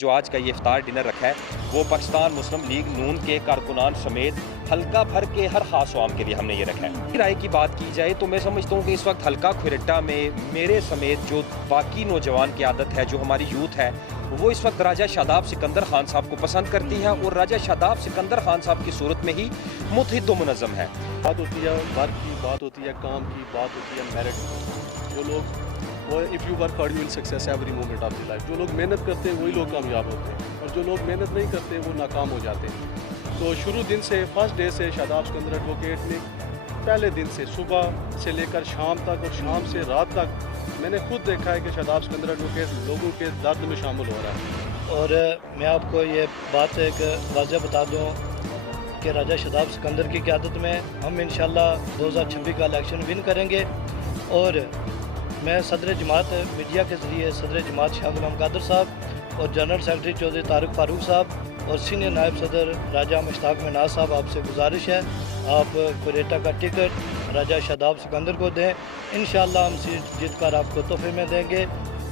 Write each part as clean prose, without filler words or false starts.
जो आज का ये इफ्तार डिनर रखा है वो पाकिस्तान मुस्लिम लीग नून के कारकुनान समेत हल्का भर के हर खास आवाम के लिए हमने ये रखा है। राय की बात की जाए तो मैं समझता हूँ कि इस वक्त हल्का खुरट्टा में मेरे समेत जो बाकी नौजवान की आदत है, जो हमारी यूथ है, वो इस वक्त राजा शादाब सिकंदर खान साहब को पसंद करती है और राजा शादाब सिकंदर खान साहब की सूरत में ही मुतहिद व मुनज़्ज़म है। बात होती है वर्क की, बात होती है काम की, बात होती है मेरिट की। जो लोग वो if you work hard you will success every moment of the life. जो लोग मेहनत करते हैं वही लोग कामयाब होते हैं और जो लोग मेहनत नहीं करते वो नाकाम हो जाते हैं। तो शुरू दिन से फर्स्ट डे से शादाब सिकंदर एडवोकेट ने पहले दिन से सुबह से लेकर शाम तक और शाम से रात तक मैंने खुद देखा है कि शादाब सिकंदर एडवोकेट लोगों के दर्द में शामिल हो रहा है। और मैं आपको ये बात एक वाज़ह बता दूं कि राजा शादाब सिकंदर की क़यादत में हम इंशाल्लाह 2026 का इलेक्शन विन करेंगे। और मैं सदर जमात मीडिया के ज़रिए सदर जमात शाह गुलाम कादर साहब और जनरल सेक्रेटरी चौधरी तारिक फारूक साहब और सीनियर नायब सदर राजा मुश्ताक मिनाज साहब आपसे गुजारिश है आप कुरेटा का टिकट राजा शादाब सिकंदर को दें। इंशाअल्लाह हम सीट जीत कर आपको तोहफे में देंगे।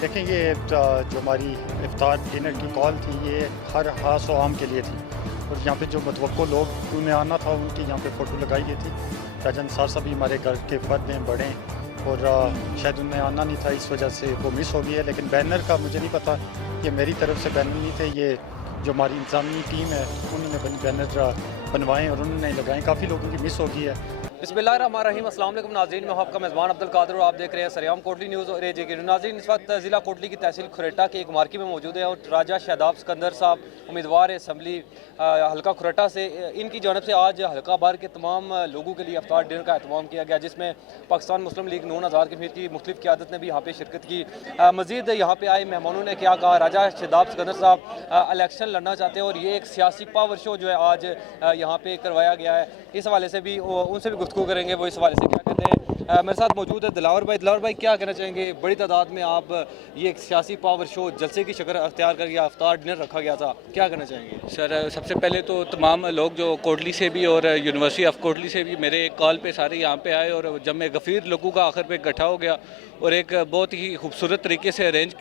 देखें, ये जो हमारी इफ्तार डिनर की कॉल थी ये हर खास आवाम के लिए थी और यहाँ पे जो मतवक्को लोग उन्हें आना था उनकी यहाँ पे फ़ोटो लगाई गई थी। राजा निसार साहब भी हमारे घर के फ़र्द हैं, बड़े हैं और शायद उन्हें आना नहीं था, इस वजह से वो मिस हो गई है। लेकिन बैनर का मुझे नहीं पता, ये मेरी तरफ से बैनर नहीं थे, ये जो हमारी इंतज़ामी टीम है उन्होंने बैनर बनवाएं और उन्होंने लगाएं। काफ़ी लोगों की मिस हो गई है। बिस्मिल्लाहिर्रहमानिर्रहीम। अस्सलाम वालेकुम नाज़रीन, मैं आपका मेज़बान अब्दुल कादिर और आप देख रहे हैं सरेआम कोटली न्यूज़ और एजे के नाज़रीन। इस वक्त ज़िला कोटली की तहसील खुरेटा के एक मार्केट में मौजूद है और राजा शादाब सिकंदर साहब उम्मीदवार असम्बली हल्का खुरेटा से, इनकी जानब से आज हल्का भर के तमाम लोगों के लिए इफ्तार डिनर का एहतमाम किया गया, जिसमें पाकिस्तान मुस्लिम लीग नून आज़ाद कश्मीर की मुख्तलिफ क़यादत ने भी यहाँ पे शिरकत की। मज़ीद यहाँ पे आए मेहमानों ने क्या कहा, राजा शादाब सिकंदर साहब इलेक्शन लड़ना चाहते हैं और ये एक सियासी पावर शो जो है आज यहाँ पे करवाया गया है, इस हवाले से भी उनसे भी गुफ्तगू करेंगे वो इस हवाले से क्या कहते हैं। मेरे साथ मौजूद है दिलावर भाई। दिलावर भाई, क्या कहना चाहेंगे, बड़ी तादाद में आप ये एक सियासी पावर शो जलसे की शक्ल अख्तियार कर गया, इफ्तार डिनर रखा गया था, क्या कहना चाहेंगे? सर, सबसे पहले तो तमाम लोग जो कोटली से भी और यूनिवर्सिटी ऑफ कोटली से भी मेरे एक कॉल पे सारे यहाँ पे आए और जब मैं गफ़ीर लोगों का आखिर पे इकट्ठा हो गया और एक बहुत ही खूबसूरत तरीके से अरेंज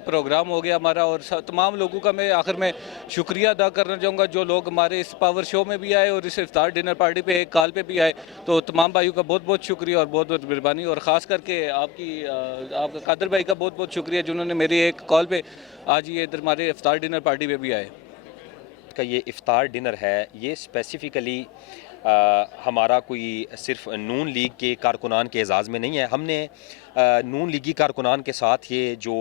प्रोग्राम हो गया हमारा। और तमाम लोगों का मैं आखिर में शुक्रिया अदा करना चाहूँगा जो लोग हमारे इस पावर शो में भी आए और इस इफ्तार डिनर पार्टी पे एक कॉल पे भी आए। तो तमाम भाइयों का बहुत बहुत शुक्रिया और बहुत बहुत मेहरबानी और ख़ास करके आपका कादर भाई का बहुत बहुत शुक्रिया जिन्होंने मेरी एक कॉल पे आज ये इधर हमारे इफ्तार डिनर पार्टी पे भी आए। का ये इफ्तार डिनर है ये स्पेसिफ़िकली हमारा कोई सिर्फ नून लीग के कारकुनान के एजाज़ में नहीं है। हमने नून लीगी कारकुनान के साथ ये जो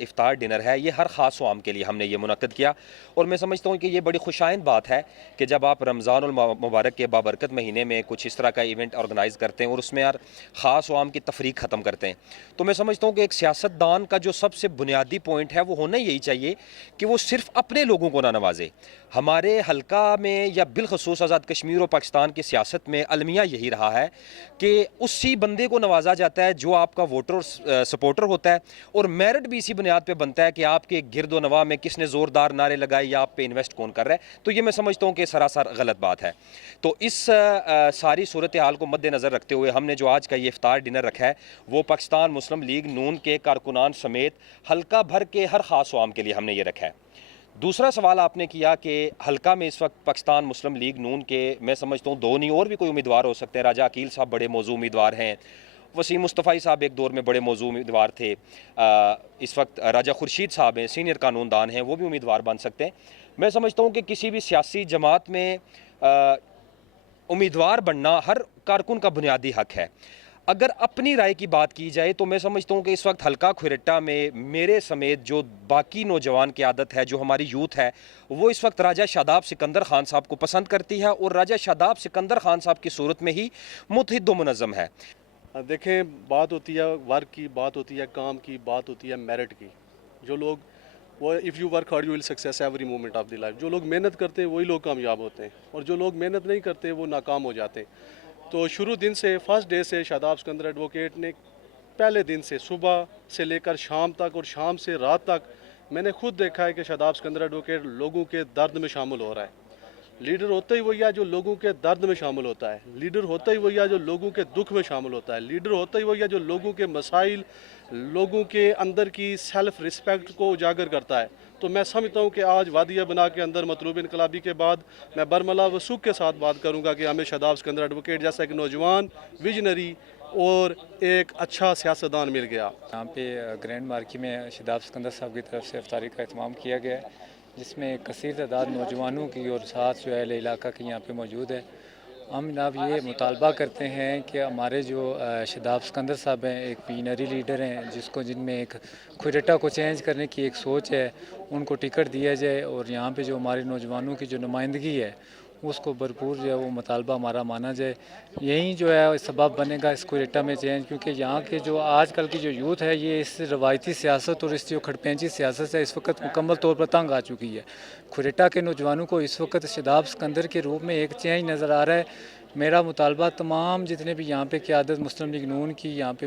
इफ्तार डिनर है ये हर ख़ास आवाम के लिए हमने ये मुनक़्क़द किया और मैं समझता हूँ कि ये बड़ी खुशाइन बात है कि जब आप रमज़ानुल मुबारक के बाबरकत महीने में कुछ इस तरह का इवेंट ऑर्गेनाइज़ करते हैं और उसमें यार ख़ास आवाम की तफरीक ख़त्म करते हैं, तो मैं समझता हूँ कि एक सियासतदान का जो सबसे बुनियादी पॉइंट है वो होना यही चाहिए कि वो सिर्फ अपने लोगों को ना नवाजे। हमारे हल्का में या बिलखसूस आज़ाद कश्मीर और पाकिस्तान की सियासत में अलमिया यही रहा है कि उसी बंदे को नवाजा जाता है जो आपका वोटर और सपोर्टर होता है और मेरिट भी इसी बुनियाद पे बनता है कि आपके गिरदो नवा में किसने ज़ोरदार नारे लगाए या आप पे इन्वेस्ट कौन कर रहा है। तो ये मैं समझता हूँ कि सरासर गलत बात है। तो इस सारी सूरत हाल को मद्देनज़र रखते हुए हमने जो आज का ये इफ्तार डिनर रखा है वो पाकिस्तान मुस्लिम लीग नून के कारकुनान समेत हल्का भर के हर ख़ास आवाम के लिए हमने ये रखा है। दूसरा सवाल आपने किया कि हल्का में इस वक्त पाकिस्तान मुस्लिम लीग नून के मैं समझता हूँ दो नहीं और भी कोई उम्मीदवार हो सकते हैं। राजा अकील साहब बड़े मौजू उम्मीदवार हैं, वसीम मुस्तफ़ाई साहब एक दौर में बड़े मौजू उम्मीदवार थे, इस वक्त राजा खुर्शीद साहब हैं, सीनियर कानूनदान हैं, वो भी उम्मीदवार बन सकते हैं। मैं समझता हूँ कि किसी भी सियासी जमात में उम्मीदवार बनना हर कारकुन का बुनियादी हक है। अगर अपनी राय की बात की जाए तो मैं समझता हूँ कि इस वक्त हल्का खुरट्टा में मेरे समेत जो बाकी नौजवान की आदत है, जो हमारी यूथ है, वो इस वक्त राजा शादाब सिकंदर खान साहब को पसंद करती है और राजा शादाब सिकंदर खान साहब की सूरत में ही मुतहिद व मुनज़्ज़म है। देखें, बात होती है वर्क की, बात होती है काम की, बात होती है मेरिट की। जो लोग वो if you work hard you will success every moment of the life. जो लोग मेहनत करते हैं वही लोग कामयाब होते हैं और जो लोग मेहनत नहीं करते वो नाकाम हो जाते हैं। तो शुरू दिन से फर्स्ट डे से शादाब सिकंदर एडवोकेट ने पहले दिन से सुबह से लेकर शाम तक और शाम से रात तक मैंने खुद देखा है कि शादाब सिकंदर एडवोकेट लोगों के दर्द में शामिल हो रहा है। लीडर होता ही वही है जो लोगों के दर्द में शामिल होता है। लीडर होता ही वही है जो लोगों के दुख में शामिल होता है। लीडर होता ही वही है जो लोगों के मसाइल, लोगों के अंदर की सेल्फ रिस्पेक्ट को उजागर करता है। تو میں سمجھتا ہوں کہ آج وادیہ بنا کے اندر مطلوب انقلابی کے بعد میں برملا وثوق کے ساتھ بات کروں گا کہ ہمیں شاداب سکندر ایڈوکیٹ جیسا ایک نوجوان ویژنری اور ایک اچھا سیاستدان مل گیا. یہاں پہ گرینڈ مارکی میں شاداب سکندر صاحب کی طرف سے افطاری کا اہتمام کیا گیا ہے، جس میں ایک کثیر تعداد نوجوانوں کی اور ساتھ جو اہل علاقہ کی یہاں پہ موجود ہے. ہم جناب یہ مطالبہ کرتے ہیں کہ ہمارے جو شاداب سکندر صاحب ہیں، ایک ویژنری لیڈر ہیں جن میں ایک کوئٹہ کو چینج کرنے کی ایک سوچ ہے، ان کو ٹکٹ دیا جائے اور یہاں پہ جو ہمارے نوجوانوں کی جو نمائندگی ہے اس کو بھرپور جو ہے وہ مطالبہ ہمارا مانا جائے. یہی جو ہے سبب بنے گا اس کوئٹہ میں چینج، کیونکہ یہاں کے جو آج کل کی جو یوتھ ہے یہ اس روایتی سیاست اور اس جو کھڑپینچی سیاست ہے اس وقت مکمل طور پر تنگ آ چکی ہے. کوئٹہ کے نوجوانوں کو اس وقت شاداب سکندر کے روپ میں ایک چینج نظر آ رہا ہے. میرا مطالبہ تمام جتنے بھی یہاں پہ قیادت مسلم لیگ نون کی یہاں پہ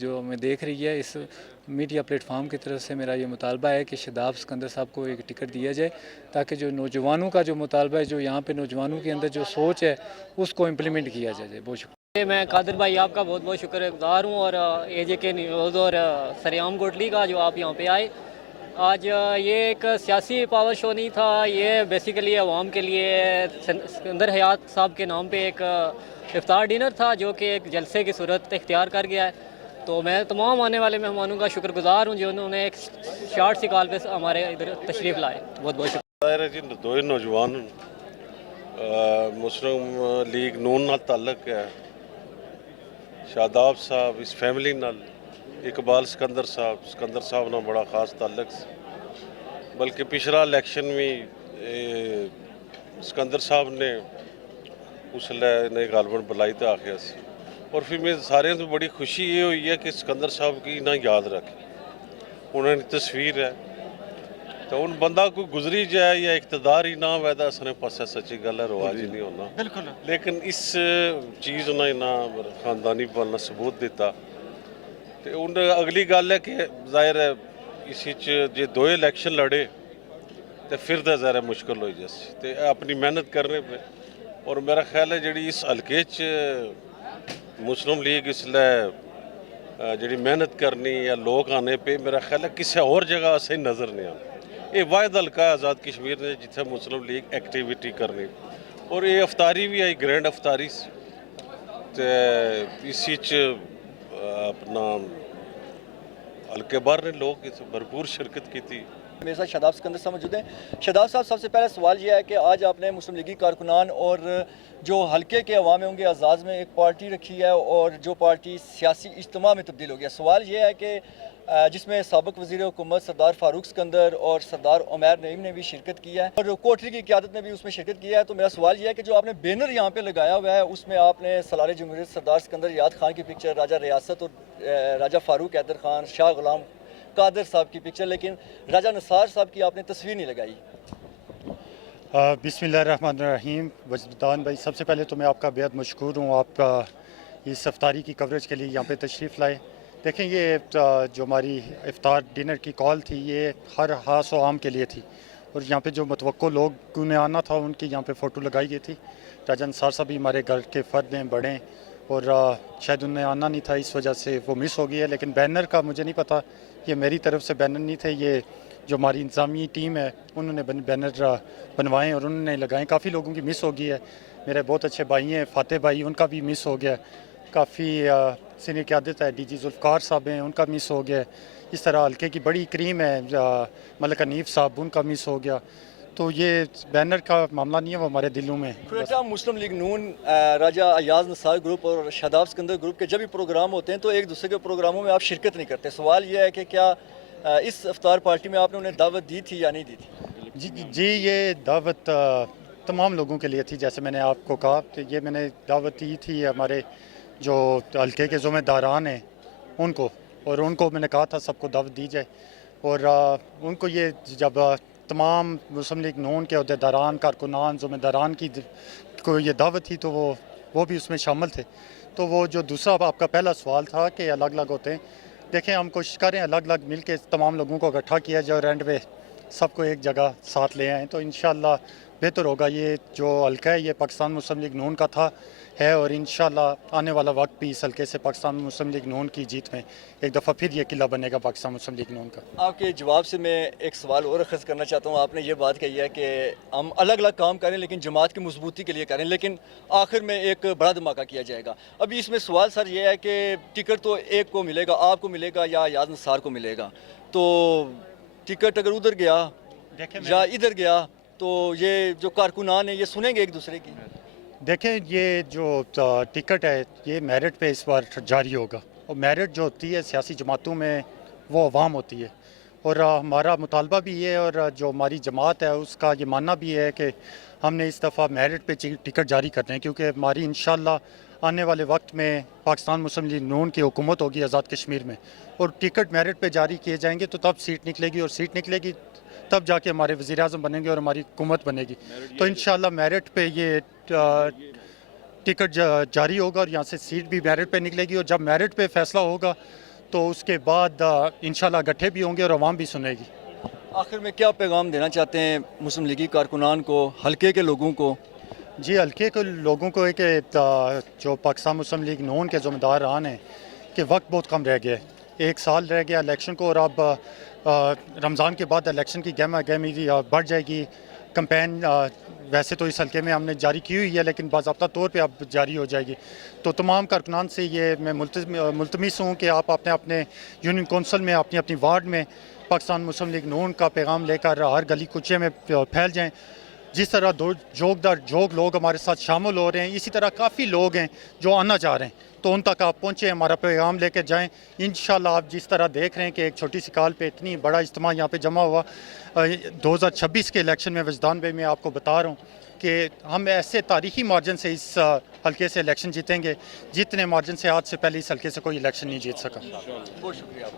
جو ہمیں دیکھ رہی ہے اس میڈیا پلیٹ فارم کی طرف سے میرا یہ مطالبہ ہے کہ شاداب سکندر صاحب کو ایک ٹکٹ دیا جائے، تاکہ جو نوجوانوں کا جو مطالبہ ہے، جو یہاں پہ نوجوانوں کے اندر جو سوچ ہے اس کو امپلیمنٹ کیا جائے. بہت شکریہ. میں قادر بھائی آپ کا بہت بہت شکر گزار ہوں، اور اے جے کے نیوز اور سریام کوٹلی کا جو آپ یہاں پہ آئے. آج یہ ایک سیاسی پاور شو نہیں تھا، یہ بیسیکلی عوام کے لیے سکندر حیات صاحب کے نام پہ ایک افطار ڈنر تھا جو کہ ایک جلسے کی صورت اختیار کر گیا ہے. تو میں تمام آنے والے مہمانوں کا شکر گزار ہوں جنہوں نے ایک شارٹ سی کال پہ ہمارے ادھر تشریف لائے. بہت بہت شکریہ. ظاہر ہے جی دو نوجوان مسلم لیگ نون نال تعلق ہے. شاداب صاحب اس فیملی نال، اقبال سکندر صاحب نال بڑا خاص تعلق سی. بلکہ پچھلا الیکشن میں سکندر صاحب نے اس لیے نے غالباً بلائی تو آخیا سی. اور پھر میں سارے تو بڑی خوشی یہ ہوئی ہے کہ سکندر صاحب کی نہ یاد رکھے. انہوں نے تصویر ہے تو ان بندہ کوئی گزری جائے یا اقتدار ہی نہ ویدا سنے پاسے سچی گل ہے، رواج ہی نہیں ہونا. بالکل. لیکن اس چیز انہیں نہ خاندانی پالنا ثبوت دیتا. تو ان اگلی گل ہے کہ ظاہر ہے اسی جے دو الیکشن لڑے تو پھر تو ظاہر مشکل ہو جیسی تو اپنی محنت کرنے پہ. اور میرا خیال ہے جڑی اس حلقے مسلم لیگ اس لیے جڑی محنت کرنی یا لوگ آنے پہ میرا خیال ہے کسی اور جگہ سے نظر نہیں آنا. یہ واحد حلقہ ہے آزاد کشمیر نے جتنے مسلم لیگ ایکٹیویٹی کرنی. اور یہ افطاری بھی آئی گرینڈ افطاری سی تو اسی اپنا حلقے بار نے لوگ اس بھرپور شرکت کی تھی. میرے ساتھ شاداب سکندر صاحب موجود ہیں. شاداب صاحب، سب سے پہلا سوال یہ ہے کہ آج آپ نے مسلم لیگی کارکنان اور جو حلقے کے عوام ہوں گے اعزاز میں ایک پارٹی رکھی ہے اور جو پارٹی سیاسی اجتماع میں تبدیل ہو گیا. سوال یہ ہے کہ جس میں سابق وزیر حکومت سردار فاروق سکندر اور سردار عمیر نعیم نے بھی شرکت کی ہے اور کوٹلی کی قیادت نے بھی اس میں شرکت کی ہے. تو میرا سوال یہ ہے کہ جو آپ نے بینر یہاں پہ لگایا ہوا ہے اس میں آپ نے سالار جمہوریت سردار سکندر یاد خان کی پکچر، راجہ ریاست اور راجہ فاروق حیدر خان، شاہ غلام قادر صاحب کی پکچر، لیکن راجہ نثار صاحب کی آپ نے تصویر نہیں لگائی. بسم اللہ الرحمن الرحیم. وجدان بھائی، سب سے پہلے تو میں آپ کا بہت مشکور ہوں، آپ اس افطاری کی کوریج کے لیے یہاں پہ تشریف لائے. دیکھیں یہ جو ہماری افطار ڈنر کی کال تھی یہ ہر خاص و عام کے لیے تھی، اور یہاں پہ جو متوقع لوگ نے آنا تھا ان کی یہاں پہ فوٹو لگائی گئی تھی. راجہ نثار صاحب بھی ہمارے گھر کے فرد ہیں، بڑے ہیں، اور شاید انہیں آنا نہیں تھا اس وجہ سے وہ مس ہو گئی ہے. لیکن بینر کا مجھے نہیں پتہ، یہ میری طرف سے بینر نہیں تھے، یہ جو ہماری انتظامی ٹیم ہے انہوں نے بینر بنوائے اور انہوں نے لگائے. کافی لوگوں کی مس ہو گئی ہے. میرے بہت اچھے بھائی ہیں فاتح بھائی، ان کا بھی مس ہو گیا. کافی سینئر قیادت ہے، ڈی جی ذوالفقار صاحب ہیں، ان کا مس ہو گیا. اس طرح حلقے کی بڑی کریم ہے ملک حنیف صاحب، ان کا مس ہو گیا. تو یہ بینر کا معاملہ نہیں ہے، وہ ہمارے دلوں میں. کوئٹہ مسلم لیگ نون، راجہ ایاز نثار گروپ اور شاداب سکندر گروپ کے جب بھی پروگرام ہوتے ہیں تو ایک دوسرے کے پروگراموں میں آپ شرکت نہیں کرتے. سوال یہ ہے کہ کیا اس افطار پارٹی میں آپ نے انہیں دعوت دی تھی یا نہیں دی تھی؟ جی یہ دعوت تمام لوگوں کے لیے تھی. جیسے میں نے آپ کو کہا کہ یہ میں نے دعوت دی تھی ہمارے جو حلقے کے ذمہ داران ہیں ان کو، اور ان کو میں نے کہا تھا سب کو دعوت دی جائے. اور ان کو یہ جب تمام مسلم لیگ نون کے عہدیداران، کارکنان، ذمہ داران کی کو یہ دعوت تھی تو وہ بھی اس میں شامل تھے. تو وہ جو دوسرا آپ کا پہلا سوال تھا کہ الگ الگ ہوتے ہیں، دیکھیں ہم کوشش کریں الگ الگ مل کے تمام لوگوں کو اکٹھا کیا جائے اور اینڈ پہ سب کو ایک جگہ ساتھ لے آئیں. تو انشاءاللہ बेहतर होगा। ये जो हल्का है ये पाकिस्तान मुस्लिम लीग नून का था है, और इंशाल्लाह आने वाला वक्त भी इस हल्के से पाकिस्तान मुस्लिम लीग नून की जीत में एक दफ़ा फिर ये किला बनेगा पाकिस्तान मुस्लिम लीग नून का। आपके जवाब से मैं एक सवाल और अखज़ करना चाहता हूँ। आपने ये बात कही है कि हम अलग अलग काम करें लेकिन जमात की मजबूती के लिए करें, लेकिन आखिर में एक बड़ा धमाका किया जाएगा। अभी इसमें सवाल सर ये है कि टिकट तो एक को मिलेगा, आपको मिलेगा या याद निसार को मिलेगा, तो टिकट अगर उधर गया या इधर गया तो ये जो कारकुनान है ये सुनेंगे एक दूसरे की। देखें, ये जो टिकट है ये मेरिट पे इस बार जारी होगा, और मेरिट जो होती है सियासी जमातों में वो अवाम होती है, और हमारा मुतालबा भी ये है और जो हमारी जमात है उसका ये मानना भी है कि हमने इस दफ़ा मेरिट पे टिकट जारी करने हैं, क्योंकि हमारी इंशाल्लाह आने वाले वक्त में पाकिस्तान मुस्लिम लीग नून की हुकूमत होगी आज़ाद कश्मीर में, और टिकट मेरिट पे जारी किए जाएंगे तो तब सीट निकलेगी, और सीट निकलेगी तब जाके हमारे वज़ीर आज़म बनेंगे और हमारी हुकूमत बनेगी। तो इंशाल्लाह मेरिट पे ये टिकट जारी होगा और यहाँ से सीट भी मेरिट पे निकलेगी, और जब मेरिट पे फैसला होगा तो उसके बाद इंशाल्लाह गठे भी होंगे और अवाम भी सुनेगी। आखिर में क्या पैगाम देना चाहते हैं मुस्लिम लीगी कारकुनान को, हल्के के लोगों को? जी, हल्के के लोगों को है कि जो पाकिस्तान मुस्लिम लीग नून के ज़िम्मेदारान हैं कि वक्त बहुत कम रह गया है, 1 साल रह गया इलेक्शन को, और अब रमज़ान के बाद इलेक्शन की गहमा गहमी बढ़ जाएगी। कैंपेन वैसे तो इस हल्के में हमने जारी की हुई है लेकिन बाज़ाब्ता तौर पे अब जारी हो जाएगी। तो तमाम कारकुनान से ये मैं मुल्तमिस हूँ कि आप अपने अपने यूनियन कौंसल में अपनी अपनी वार्ड में पाकिस्तान मुस्लिम लीग नून का पैगाम लेकर हर गली कुचे में फैल जाएँ। जिस तरह जोग लोग हमारे साथ शामिल हो रहे हैं, इसी तरह काफ़ी लोग हैं जो आना चाह रहे हैं, तो उन तक आप पहुँचें, हमारा पैगाम लेकर जाएं। इंशाल्लाह आप जिस तरह देख रहे हैं कि एक छोटी सी कॉल पे इतनी बड़ा इज्तिमा यहाँ पे जमा हुआ, 2026 के इलेक्शन में वजदान पे मैं आपको बता रहा हूँ कि हम ऐसे तारीखी मार्जिन से इस हल्के से इलेक्शन जीतेंगे जितने मार्जिन से आज से पहले इस हल्के से कोई इलेक्शन नहीं जीत सका। बहुत शुक्रिया।